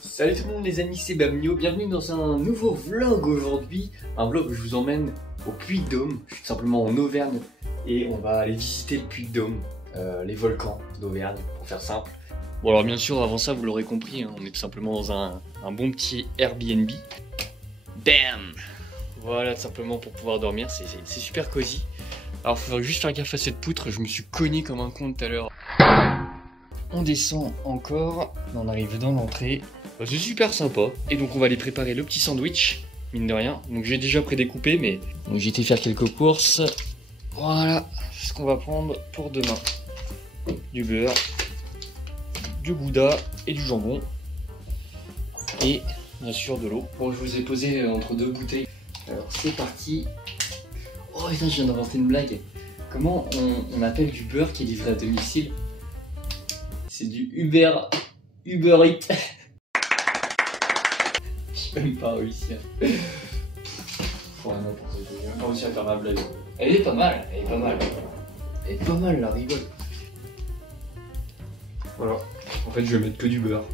Salut tout le monde les amis, c'est Bamnio, bienvenue dans un nouveau vlog aujourd'hui. Un vlog où je vous emmène au Puy-de-Dôme. Je suis simplement en Auvergne et on va aller visiter le Puy-de-Dôme, les volcans d'Auvergne pour faire simple. Bon alors bien sûr avant ça vous l'aurez compris, hein, on est tout simplement dans un bon petit Airbnb. Bam! Voilà tout simplement pour pouvoir dormir, c'est super cosy. Alors il faudrait juste faire gaffe à cette poutre, je me suis cogné comme un con tout à l'heure. On descend encore, on arrive dans l'entrée. C'est super sympa. Et donc on va aller préparer le petit sandwich, mine de rien. Donc j'ai déjà prédécoupé, mais donc j'ai été faire quelques courses. Voilà ce qu'on va prendre pour demain. Du beurre, du gouda et du jambon. Et bien sûr de l'eau. Bon, je vous ai posé entre deux bouteilles. Alors c'est parti. Oh putain, je viens d'inventer une blague. Comment on appelle du beurre qui est livré à domicile? C'est du Uber Eats. J'ai même pas réussi à... n'importe quoi. J'ai même pas réussi à faire ma blague. Elle est pas mal, elle est pas mal. Elle est pas mal la rigole. Voilà. En fait je vais mettre que du beurre.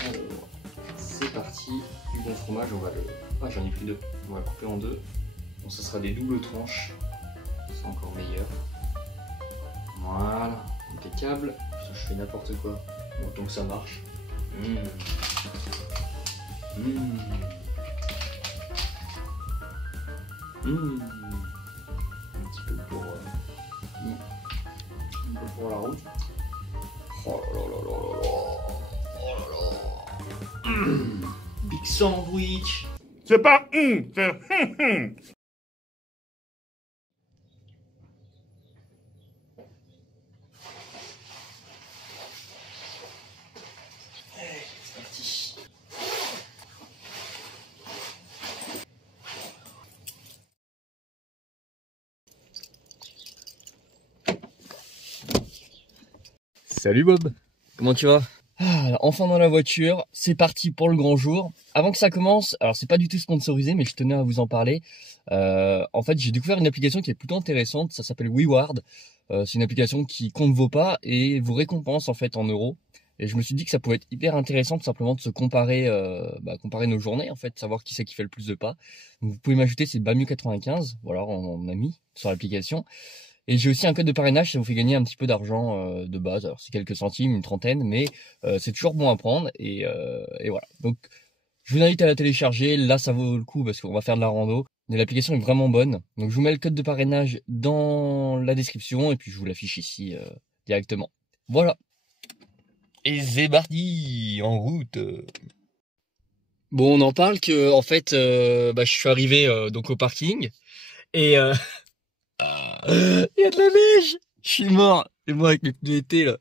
Alors, c'est parti. Du bon fromage, on va le... Ah j'en ai pris deux. On va le couper en deux. Bon, ça sera des doubles tranches. C'est encore meilleur. Voilà. Impeccable. Putain, je fais n'importe quoi. Autant que ça marche. Un petit peu pour, un peu pour la route. Oh là là là là là là. Oh là là. Big sandwich. C'est pas c'est C'est parti. Salut Bob, comment tu vas? Enfin dans la voiture, c'est parti pour le grand jour. Avant que ça commence, alors c'est pas du tout sponsorisé mais je tenais à vous en parler. En fait j'ai découvert une application qui est plutôt intéressante, ça s'appelle WeWard. C'est une application qui compte vos pas et vous récompense en fait en euros. Et je me suis dit que ça pouvait être hyper intéressant tout simplement de se comparer, comparer nos journées en fait, savoir qui c'est qui fait le plus de pas. Donc vous pouvez m'ajouter, c'est Bamio95, voilà on a mis sur l'application. Et j'ai aussi un code de parrainage, ça vous fait gagner un petit peu d'argent de base. Alors c'est quelques centimes, une trentaine, mais c'est toujours bon à prendre. Et voilà. Donc je vous invite à la télécharger. Là ça vaut le coup parce qu'on va faire de la rando. Mais l'application est vraiment bonne. Donc je vous mets le code de parrainage dans la description et puis je vous l'affiche ici directement. Voilà. Et c'est parti en route. Bon, on en parle que en fait, je suis arrivé donc au parking et il y a de la neige. Je suis mort. Et moi avec mes pneus d'été là.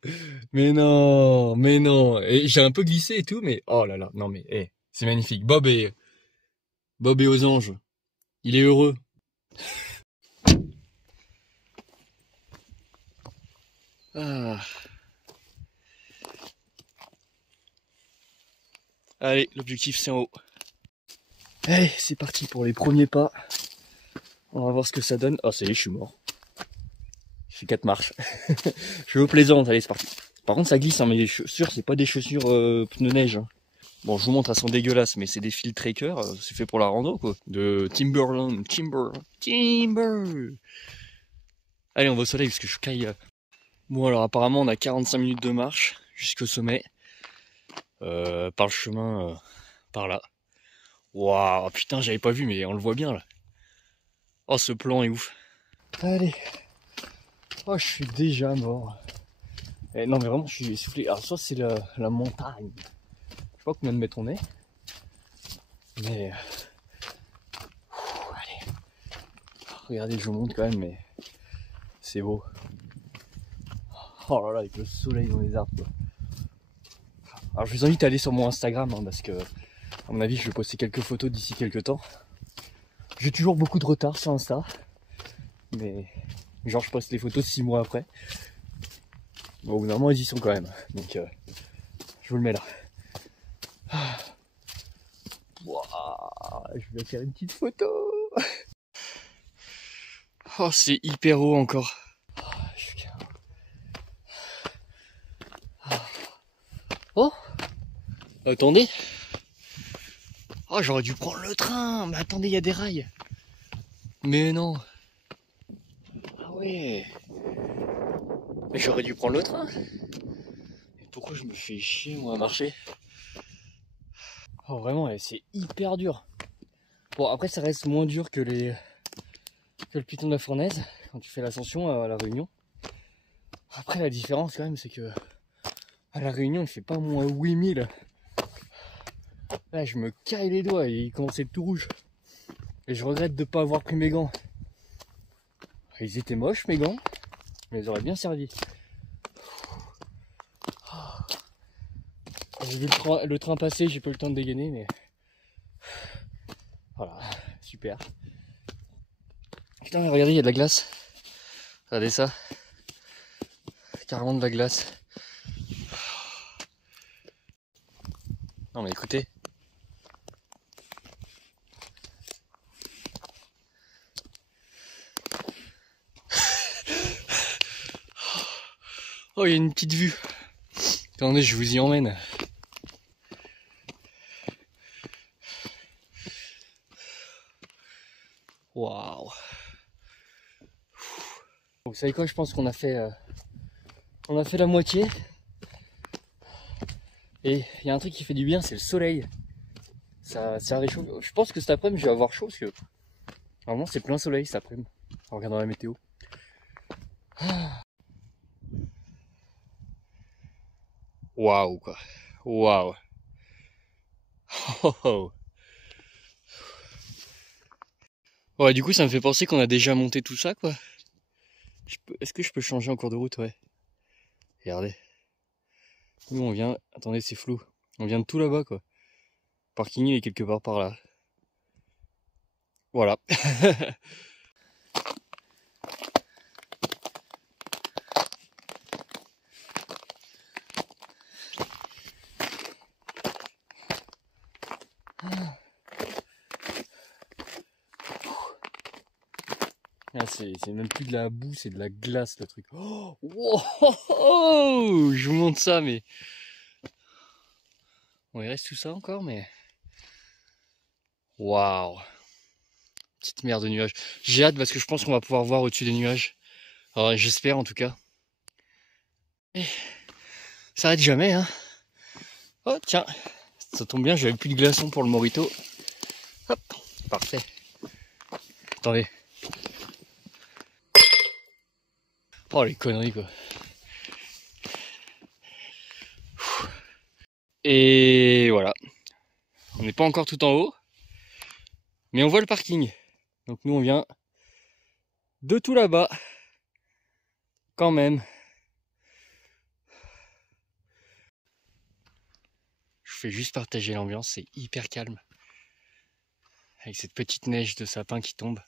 Mais non, mais non. Et j'ai un peu glissé et tout, mais oh là là, non mais c'est magnifique. Bob est aux anges. Il est heureux. Ah. Allez, l'objectif c'est en haut. Allez, c'est parti pour les premiers pas. On va voir ce que ça donne. Ah ça y est, je suis mort. Je fais 4 marches. Je suis au plaisant, allez c'est parti. Par contre ça glisse, hein, mais les chaussures c'est pas des chaussures pneus neige. Hein. Bon je vous montre, elles sont dégueulasses, mais c'est des fils Tracker, c'est fait pour la rando quoi. De Timberland, Timber. Allez on va au soleil parce que je caille. Bon alors apparemment on a 45 minutes de marche jusqu'au sommet. Par le chemin par là. Waouh putain j'avais pas vu mais on le voit bien là. Oh ce plan est ouf. Allez. Oh je suis déjà mort. Non mais vraiment je suis essoufflé. Alors soit c'est la montagne. Je sais pas combien de mètres on est. Mais allez. Regardez je vous montre quand même mais c'est beau. Oh là là avec le soleil dans les arbres quoi. Alors je vous invite à aller sur mon Instagram hein, parce que à mon avis je vais poster quelques photos d'ici quelques temps. J'ai toujours beaucoup de retard sur Insta. Mais genre je poste les photos 6 mois après. Bon au bout d'un moment ils y sont quand même. Donc je vous le mets là. Wow, je vais faire une petite photo. Oh c'est hyper haut encore. Oh, attendez. Oh, j'aurais dû prendre le train. Mais attendez, il y a des rails. Mais non. Ah ouais. Mais j'aurais dû prendre le train. Et pourquoi je me fais chier moi à marcher? Oh vraiment, c'est hyper dur. Bon après ça reste moins dur que le piton de la Fournaise quand tu fais l'ascension à la Réunion. Après la différence quand même c'est que à la Réunion il fait pas moins 8000. Là je me caille les doigts et il commençait tout rouge. Et je regrette de pas avoir pris mes gants. Ils étaient moches mes gants, mais ils auraient bien servi. J'ai vu le train passer, j'ai pas eu le temps de dégainer, mais voilà, super. Putain, regardez, il y a de la glace. Regardez ça. Carrément de la glace. Non mais écoutez. Oh, il y a une petite vue. Attendez, je vous y emmène. Waouh. Vous savez quoi, je pense qu'on a fait la moitié. Et il y a un truc qui fait du bien, c'est le soleil. Ça réchauffe. Je pense que cet après-midi je vais avoir chaud parce que normalement c'est plein soleil cet après-midi en regardant la météo. Waouh quoi. Waouh. Oh, oh. Ouais, du coup ça me fait penser qu'on a déjà monté tout ça quoi. Est-ce que je peux changer en cours de route? Ouais. Regardez. Nous on vient. Attendez, c'est flou. On vient de tout là-bas quoi. Le parking il est quelque part par là. Voilà. Ah, c'est même plus de la boue, c'est de la glace le truc. Oh, wow, je vous montre ça, mais bon, il reste tout ça encore, mais waouh, petite mer de nuages. J'ai hâte parce que je pense qu'on va pouvoir voir au-dessus des nuages. Alors, j'espère en tout cas. Et ça arrête jamais, hein. Oh tiens, ça tombe bien, j'avais plus de glaçons pour le Morito. Hop, parfait. Attendez. Oh les conneries quoi. Et voilà. On n'est pas encore tout en haut, mais on voit le parking. Donc nous on vient de tout là-bas, quand même. Je fais juste partager l'ambiance, c'est hyper calme. Avec cette petite neige de sapin qui tombe.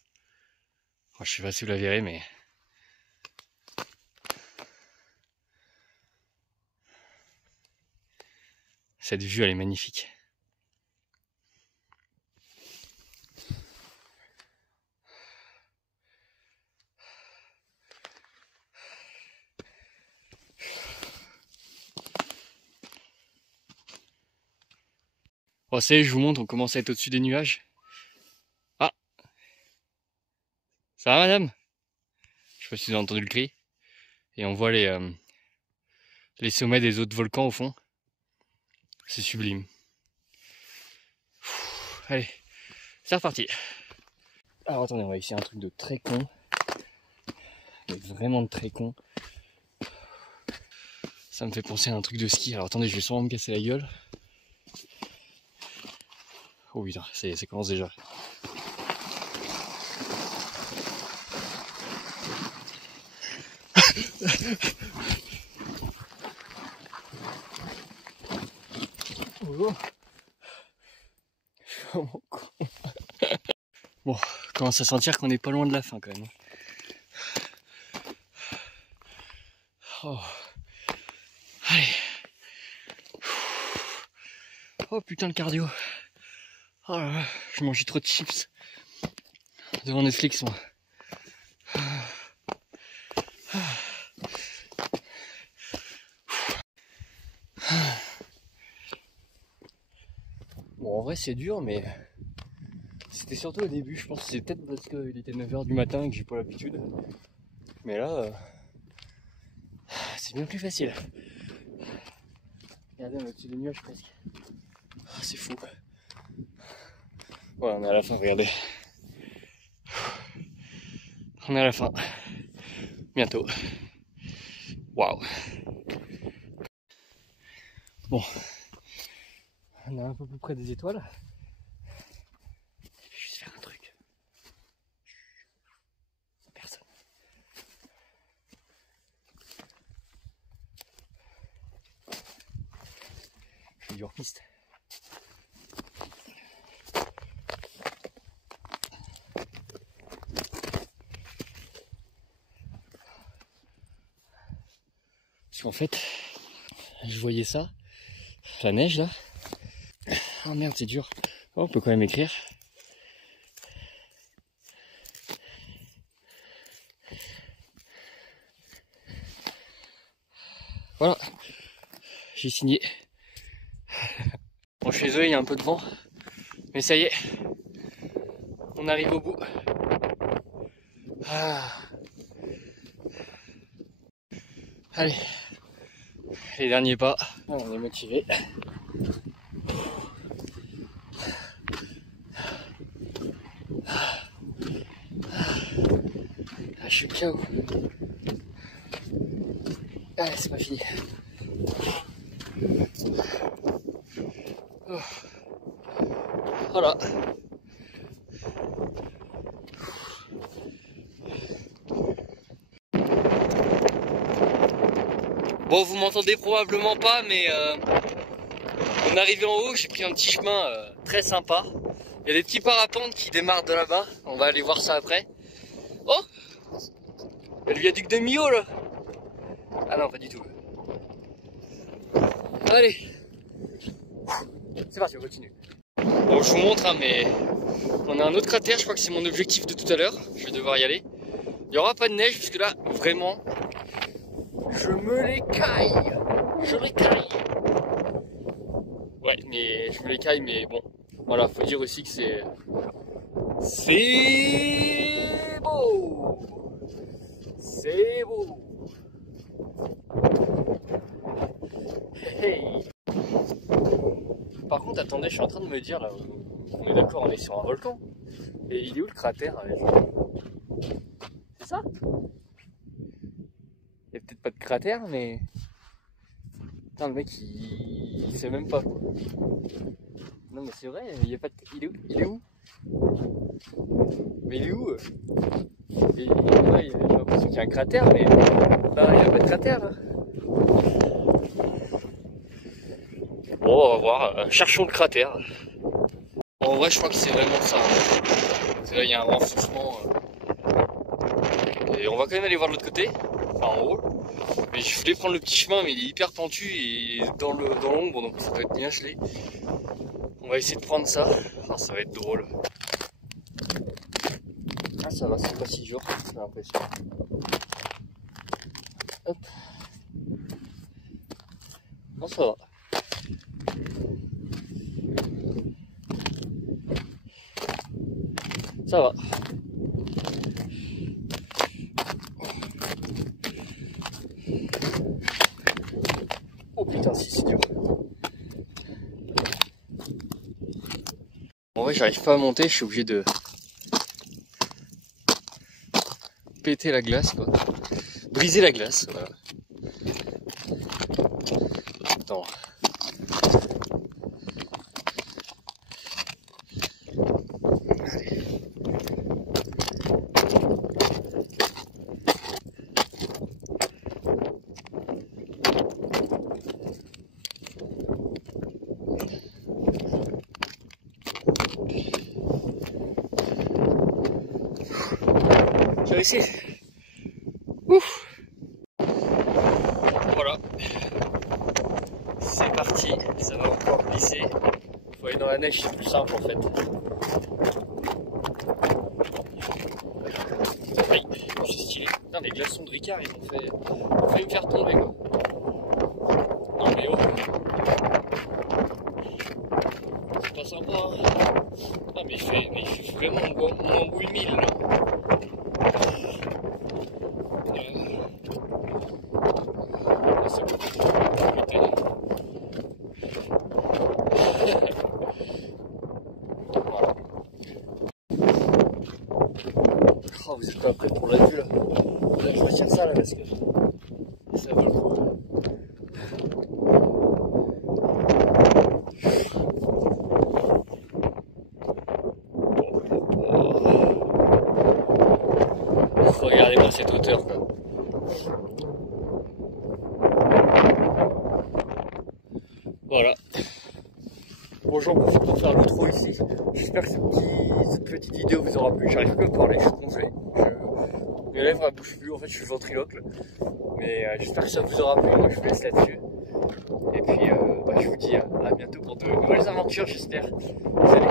Enfin, je sais pas si vous la verrez, mais cette vue elle est magnifique. Bon, ça y est, je vous montre, on commence à être au-dessus des nuages. Ah, ça va madame? Je sais pas si vous avez entendu le cri. Et on voit les sommets des autres volcans au fond. C'est sublime. Allez, c'est reparti. Alors attendez, on va essayer un truc de très con. Mais vraiment de très con. Ça me fait penser à un truc de ski. Alors attendez, je vais sûrement me casser la gueule. Oh putain, ça commence déjà. Oh. Je suis vraiment con. Bon, commence à sentir qu'on est pas loin de la fin quand même. Oh. Allez. Oh putain le cardio. Oh là là, je mangeais trop de chips devant Netflix moi. vrai c'est dur, mais c'était surtout au début, je pense que c'est peut-être parce qu'il était 9h du matin et que j'ai pas l'habitude. Mais là, c'est bien plus facile. Regardez, on est au-dessus des nuages presque. Oh, c'est fou. Ouais, on est à la fin, regardez. On est à la fin. Bientôt. Waouh. Bon. On est un peu plus près des étoiles. Je vais juste faire un truc. Personne. Je fais du hors-piste. Parce qu'en fait, je voyais ça, la neige là. Oh merde, c'est dur. Oh, on peut quand même écrire. Voilà, j'ai signé. Bon, je suis désolé, il y a un peu de vent, mais ça y est, on arrive au bout. Ah. Allez, les derniers pas. On est motivé. Ah, je suis KO. Allez, c'est pas fini. Oh. Voilà. Bon, vous m'entendez probablement pas, mais on est arrivé en haut, j'ai pris un petit chemin très sympa. Il y a des petits parapentes qui démarrent de là-bas, on va aller voir ça après. Oh, il y a le viaduc de Millau là. Ah non, pas du tout. Allez, c'est parti, on continue. Bon, je vous montre, hein, mais on a un autre cratère, je crois que c'est mon objectif de tout à l'heure. Je vais devoir y aller. Il n'y aura pas de neige, puisque là, vraiment, je me les caille. Je les caille. Ouais, mais je me les caille, mais bon. Voilà, faut dire aussi que c'est beau. C'est beau. Hey. Par contre, attendez, je suis en train de me dire là, on est d'accord, on est sur un volcan. Et il est où le cratère avec... C'est ça? Il n'y a peut-être pas de cratère, mais... Putain, le mec, il sait même pas. Non, mais c'est vrai, il y a pas de... Il est où? Il est où? Mais il est où? Ouais, j'ai l'impression qu'il y a un cratère, mais... Là, il n'y a pas de cratère, là. Bon, on va voir. Cherchons le cratère. En vrai, je crois que c'est vraiment ça. C'est là, il y a un renfoncement. Et on va quand même aller voir de l'autre côté. Enfin, en haut. Mais je voulais prendre le petit chemin, mais il est hyper pentu et dans l'ombre, donc ça doit être bien gelé. On va essayer de prendre ça. Ah, ça va être drôle. Ah, ça va, c'est pas si dur, j'ai l'impression. Hop. Non, ça va. Ça va. Oh putain, si c'est dur. En vrai, j'arrive pas à monter, je suis obligé de péter la glace, quoi. Briser la glace, voilà. Attends. Allez. J'ai réussi. Ouf. Voilà. C'est parti. Ça va encore glisser. Faut aller dans la neige, c'est plus simple en fait. Oui, c'est stylé. Putain, les glaçons de Ricard, ils ont fait me faire tomber quoi. Non mais oh. C'est pas sympa Ah mais il fait vraiment moins beau 1000 là. C'est beaucoup trop compliqué. Oh, vous êtes pas prêts pour la vue là. Là je retire ça là parce que ça vaut le coup. Regardez-moi cette hauteur quoi. Voilà. Bon, j'en profite pour faire l'outro ici. J'espère que cette petite vidéo vous aura plu. J'arrive plus à parler, je suis gonflé. Mes lèvres ne bougent plus, en fait je suis ventriloque. Mais j'espère que ça vous aura plu. Moi je vous laisse là-dessus. Et puis je vous dis à bientôt pour de nouvelles aventures, j'espère. Salut.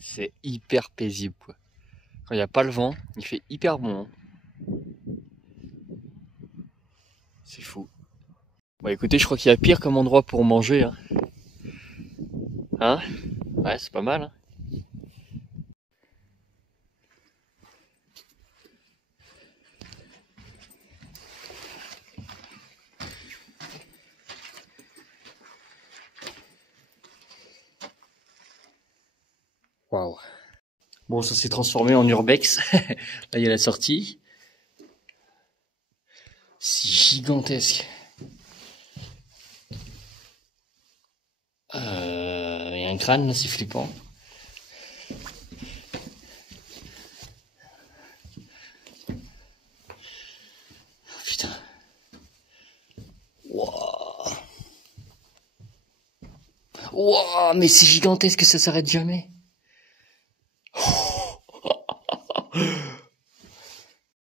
C'est hyper paisible quoi. Quand il n'y a pas le vent, il fait hyper bon. Hein. C'est fou. Bon écoutez, je crois qu'il y a pire comme endroit pour manger. Hein, ouais, c'est pas mal. Hein. Waouh. Bon, ça s'est transformé en urbex. Là, il y a la sortie. C'est gigantesque. Il y a un crâne là, c'est flippant. Oh, putain. Waouh. Waouh, mais c'est gigantesque, ça s'arrête jamais.